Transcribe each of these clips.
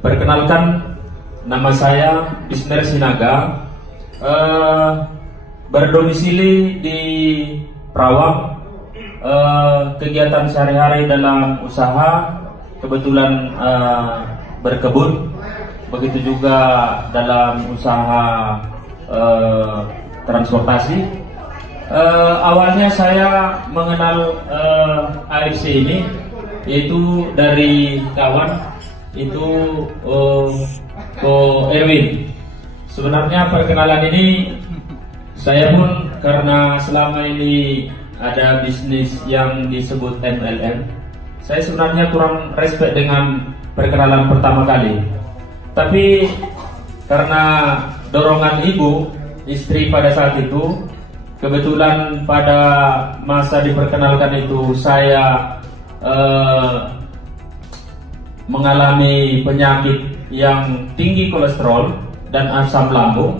Perkenalkan, nama saya Isner Sinaga, berdomisili di Perawang. Kegiatan sehari-hari dalam usaha kebetulan berkebun, begitu juga dalam usaha transportasi. Awalnya saya mengenal AFC ini yaitu dari kawan, itu Ko Erwin. Sebenarnya perkenalan ini saya pun karena selama ini ada bisnis yang disebut MLM, saya sebenarnya kurang respect dengan perkenalan pertama kali. Tapi karena dorongan ibu, istri pada saat itu, kebetulan pada masa diperkenalkan itu saya mengalami penyakit yang tinggi kolesterol dan asam lambung.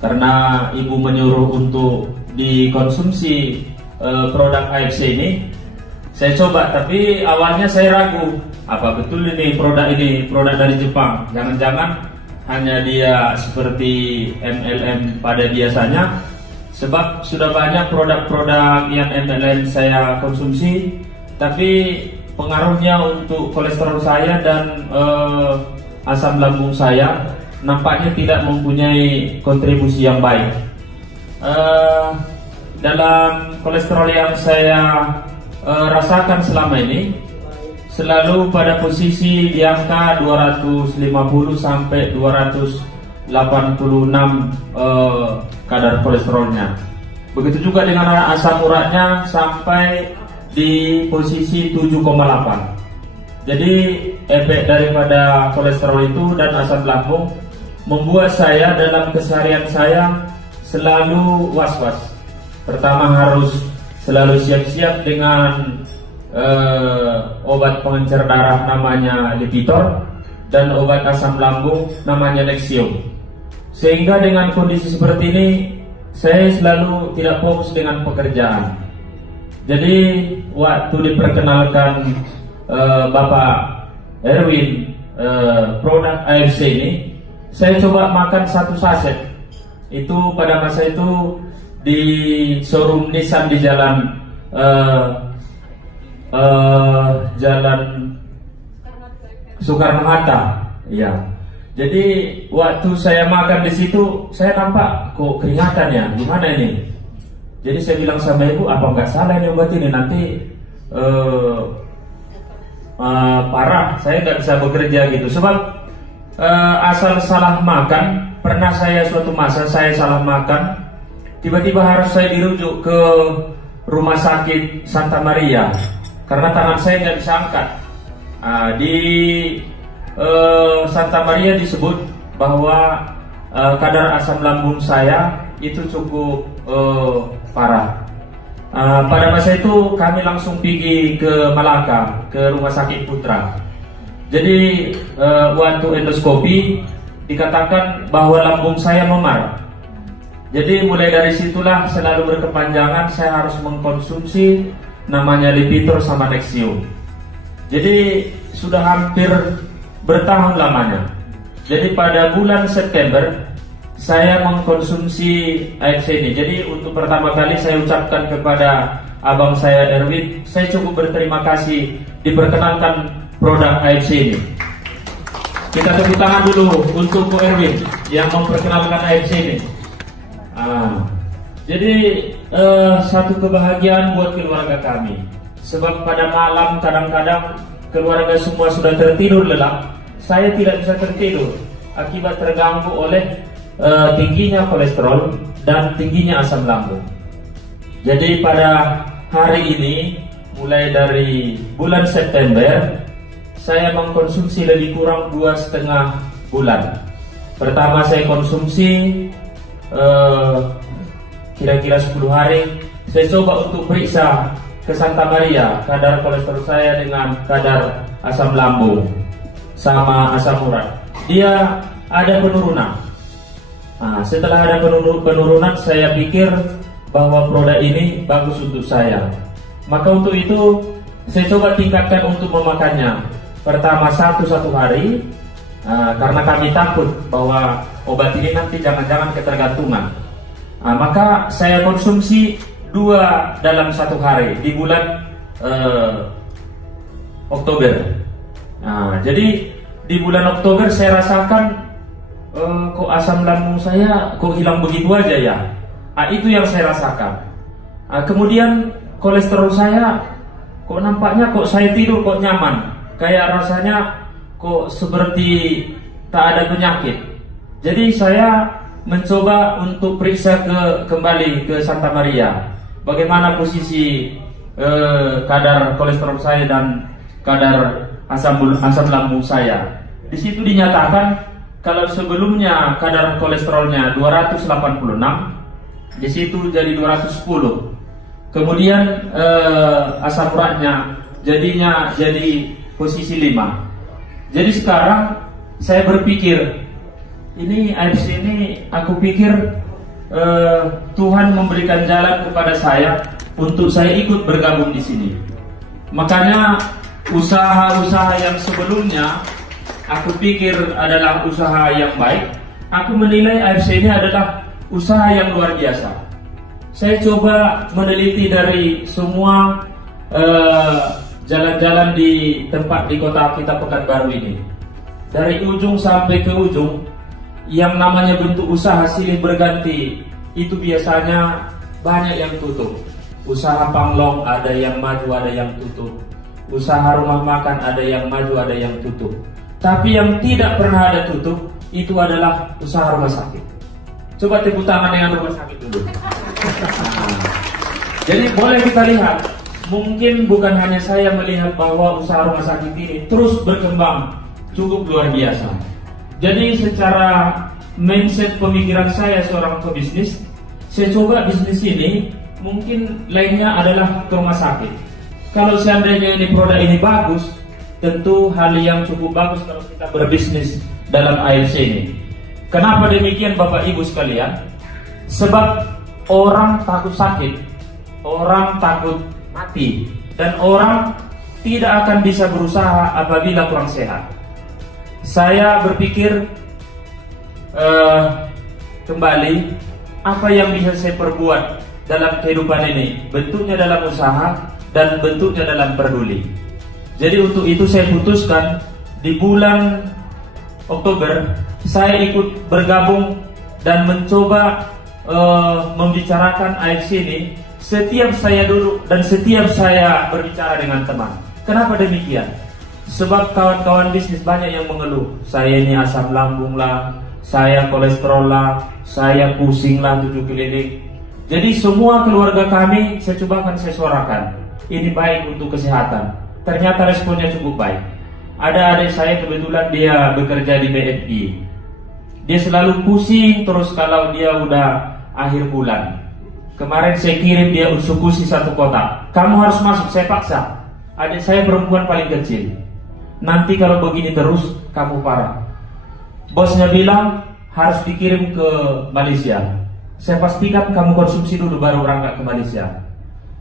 Karena ibu menyuruh untuk dikonsumsi produk AFC ini, saya coba. Tapi awalnya saya ragu, apa betul ini produk dari Jepang? Jangan-jangan hanya dia seperti MLM pada biasanya. Sebab sudah banyak produk-produk yang MLM saya konsumsi, tapi pengaruhnya untuk kolesterol saya dan asam lambung saya nampaknya tidak mempunyai kontribusi yang baik. Dalam kolesterol yang saya rasakan selama ini selalu pada posisi di angka 250 sampai 286 kadar kolesterolnya. Begitu juga dengan asam uratnya sampai di posisi 7,8. Jadi efek daripada kolesterol itu dan asam lambung membuat saya dalam keseharian saya selalu was-was. Pertama, harus selalu siap-siap dengan obat pengencer darah namanya Lipitor dan obat asam lambung namanya Nexium. Sehingga dengan kondisi seperti ini saya selalu tidak fokus dengan pekerjaan. Jadi waktu diperkenalkan Bapak Erwin produk AFC ini, saya coba makan 1 saset. Itu pada masa itu di showroom Nissan di jalan Soekarno-Hatta. Ya. Jadi waktu saya makan di situ, saya nampak kok keringatan ya, gimana ini? Jadi saya bilang sama ibu, apa nggak salah ini obat ini, nanti parah, saya nggak bisa bekerja gitu. Sebab asal salah makan, pernah saya suatu masa saya salah makan, tiba-tiba harus saya dirujuk ke rumah sakit Santa Maria karena tangan saya nggak bisa angkat. Di Santa Maria disebut bahwa kadar asam lambung saya itu cukup parah. Pada masa itu kami langsung pergi ke Malaka, ke rumah sakit Putra. Jadi waktu endoskopi dikatakan bahwa lambung saya memar. Jadi mulai dari situlah selalu berkepanjangan saya harus mengkonsumsi namanya Lipitor sama Nexium. Jadi sudah hampir bertahun lamanya. Jadi pada bulan September saya mengkonsumsi AFC ini. Jadi untuk pertama kali saya ucapkan kepada abang saya Erwin, saya cukup berterima kasih diperkenalkan produk AFC ini. Kita tepuk tangan dulu untuk Ko Erwin yang memperkenalkan AFC ini. Jadi satu kebahagiaan buat keluarga kami. Sebab pada malam kadang-kadang keluarga semua sudah tertidur lelap, saya tidak bisa tertidur akibat terganggu oleh tingginya kolesterol dan tingginya asam lambung. Jadi pada hari ini, mulai dari bulan September, saya mengkonsumsi lebih kurang 2,5 bulan. Pertama saya konsumsi kira-kira 10 hari. Saya coba untuk periksa ke Santa Maria kadar kolesterol saya dengan kadar asam lambung sama asam urat. Dia ada penurunan. Setelah ada penurunan, saya pikir bahwa produk ini bagus untuk saya. Maka untuk itu saya coba tingkatkan untuk memakannya. Pertama satu hari, karena kami takut bahwa obat ini nanti jangan-jangan ketergantungan. Maka saya konsumsi 2 dalam 1 hari di bulan Oktober. Jadi di bulan Oktober saya rasakan kok asam lambung saya kok hilang begitu aja ya. Itu yang saya rasakan. Kemudian kolesterol saya kok nampaknya kok saya tidur kok nyaman, kayak rasanya kok seperti tak ada penyakit. Jadi saya mencoba untuk periksa kembali ke Santa Maria, bagaimana posisi kadar kolesterol saya dan kadar asam lambung saya. Di situ dinyatakan kalau sebelumnya kadar kolesterolnya 286, di situ jadi 210. Kemudian asam uratnya jadinya jadi posisi 5. Jadi sekarang saya berpikir, ini AFC ini aku pikir Tuhan memberikan jalan kepada saya untuk saya ikut bergabung di sini. Makanya usaha-usaha yang sebelumnya aku pikir adalah usaha yang baik, aku menilai AFC ini adalah usaha yang luar biasa. Saya coba meneliti dari semua jalan-jalan di tempat di kota kita Pekanbaru ini, dari ujung sampai ke ujung, yang namanya bentuk usaha silih berganti itu biasanya banyak yang tutup. Usaha panglong ada yang maju, ada yang tutup. Usaha rumah makan ada yang maju, ada yang tutup. Tapi yang tidak pernah ada tutup itu adalah usaha rumah sakit. Coba tepuk tangan dengan rumah sakit dulu. Jadi boleh kita lihat, mungkin bukan hanya saya melihat bahwa usaha rumah sakit ini terus berkembang cukup luar biasa. Jadi secara mindset pemikiran saya seorang pebisnis, saya coba bisnis ini mungkin lainnya adalah ke rumah sakit. Kalau seandainya ini produk ini bagus, tentu hal yang cukup bagus kalau kita berbisnis dalam AFC ini. Kenapa demikian Bapak Ibu sekalian? Sebab orang takut sakit, orang takut mati, dan orang tidak akan bisa berusaha apabila kurang sehat. Saya berpikir kembali, apa yang bisa saya perbuat dalam kehidupan ini? Bentuknya dalam usaha dan bentuknya dalam peduli. Jadi untuk itu saya putuskan di bulan Oktober saya ikut bergabung dan mencoba membicarakan AFC ini. Setiap saya duduk dan setiap saya berbicara dengan teman. Kenapa demikian? Sebab kawan-kawan bisnis banyak yang mengeluh, saya ini asam lambung lah, saya kolesterol lah, saya pusing lah 7 keliling. Jadi semua keluarga kami saya coba saya suarakan, ini baik untuk kesehatan. Ternyata responnya cukup baik. Ada adik saya kebetulan dia bekerja di BNI. Dia selalu pusing terus kalau dia udah akhir bulan. Kemarin saya kirim dia usukusi 1 kotak. Kamu harus masuk, saya paksa. Adik saya perempuan paling kecil. Nanti kalau begini terus, kamu parah. Bosnya bilang harus dikirim ke Malaysia. Saya pastikan kamu konsumsi dulu baru berangkat ke Malaysia.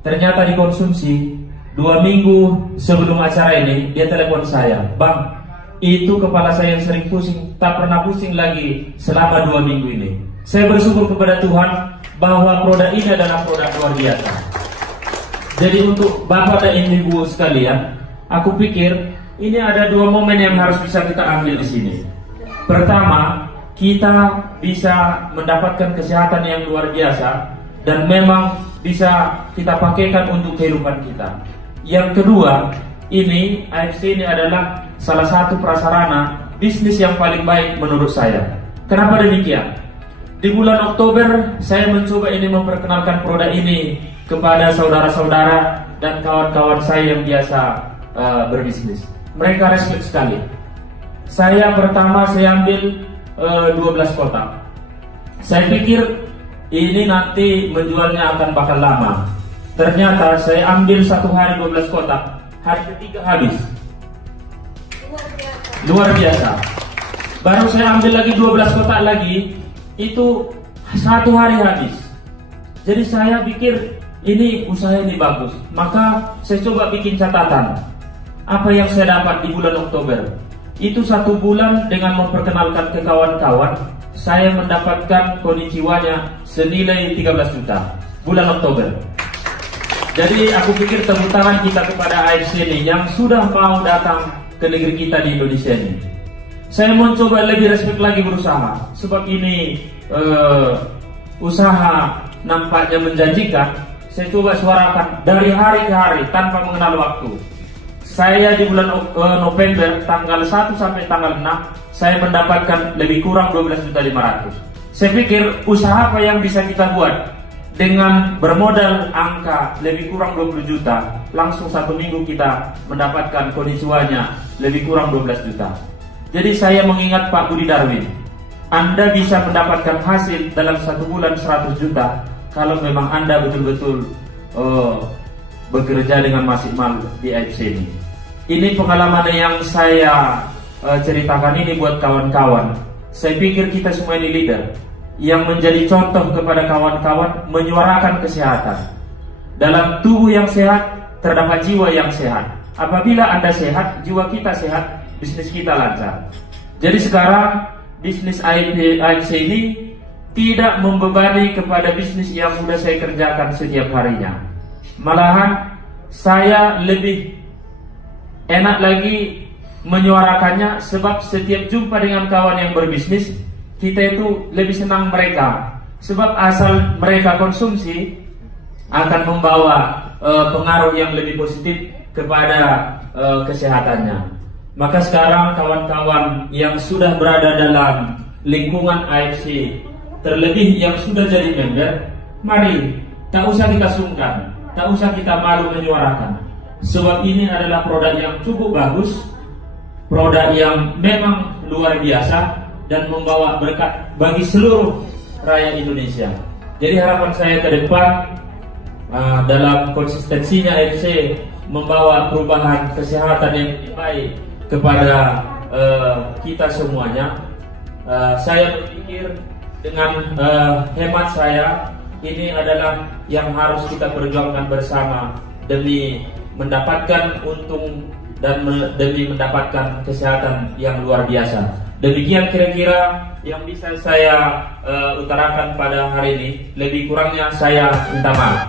Ternyata dikonsumsi. 2 minggu sebelum acara ini dia telepon saya, Bang, itu kepala saya yang sering pusing, tak pernah pusing lagi selama 2 minggu ini. Saya bersyukur kepada Tuhan bahwa produk ini adalah produk luar biasa. Jadi untuk Bapak dan Ibu sekalian, aku pikir ini ada 2 momen yang harus bisa kita ambil di sini. Pertama, kita bisa mendapatkan kesehatan yang luar biasa dan memang bisa kita pakaikan untuk kehidupan kita. Yang kedua, ini AFC ini adalah salah satu prasarana bisnis yang paling baik menurut saya. Kenapa demikian? Di bulan Oktober saya mencoba ini memperkenalkan produk ini kepada saudara-saudara dan kawan-kawan saya yang biasa berbisnis. Mereka respect sekali. Saya pertama saya ambil 12 kotak. Saya pikir ini nanti menjualnya akan bakal lama. Ternyata saya ambil 1 hari 12 kotak, hari ketiga habis. Luar biasa. Baru saya ambil lagi 12 kotak lagi, itu 1 hari habis. Jadi saya pikir ini usaha ini bagus. Maka saya coba bikin catatan. Apa yang saya dapat di bulan Oktober? Itu 1 bulan dengan memperkenalkan ke kawan-kawan, saya mendapatkan konnichiwa-nya senilai 13 juta bulan Oktober. Jadi aku pikir tepuk tangan kita kepada AFC ini yang sudah mau datang ke negeri kita di Indonesia ini. Saya mau coba lebih respect lagi berusaha, sebab ini usaha nampaknya menjanjikan. Saya coba suarakan dari hari ke hari tanpa mengenal waktu. Saya di bulan November tanggal 1 sampai tanggal 6 saya mendapatkan lebih kurang 12.500.000. Saya pikir usaha apa yang bisa kita buat dengan bermodal angka lebih kurang 20 juta, langsung 1 minggu kita mendapatkan konnichiwa-nya lebih kurang 12 juta. Jadi saya mengingat Pak Budi Darwin, Anda bisa mendapatkan hasil dalam 1 bulan 100 juta kalau memang Anda betul-betul bekerja dengan maksimal di AFC ini. Ini pengalaman yang saya ceritakan ini buat kawan-kawan. Saya pikir kita semua ini leader yang menjadi contoh kepada kawan-kawan menyuarakan kesehatan. Dalam tubuh yang sehat terdapat jiwa yang sehat. Apabila Anda sehat, jiwa kita sehat, bisnis kita lancar. Jadi sekarang bisnis AFC ini tidak membebani kepada bisnis yang sudah saya kerjakan setiap harinya. Malahan saya lebih enak lagi menyuarakannya, sebab setiap jumpa dengan kawan yang berbisnis, kita itu lebih senang mereka, sebab asal mereka konsumsi akan membawa pengaruh yang lebih positif kepada kesehatannya. Maka sekarang kawan-kawan yang sudah berada dalam lingkungan AFC, terlebih yang sudah jadi member, mari tak usah kita sungkan, tak usah kita malu menyuarakan. Sebab ini adalah produk yang cukup bagus, produk yang memang luar biasa dan membawa berkat bagi seluruh rakyat Indonesia. Jadi harapan saya ke depan dalam konsistensinya AFC membawa perubahan kesehatan yang lebih baik kepada kita semuanya. Saya berpikir dengan hemat saya, ini adalah yang harus kita perjuangkan bersama demi mendapatkan untung dan demi mendapatkan kesehatan yang luar biasa. Demikian kira-kira yang bisa saya utarakan pada hari ini. Lebih kurangnya saya minta maaf.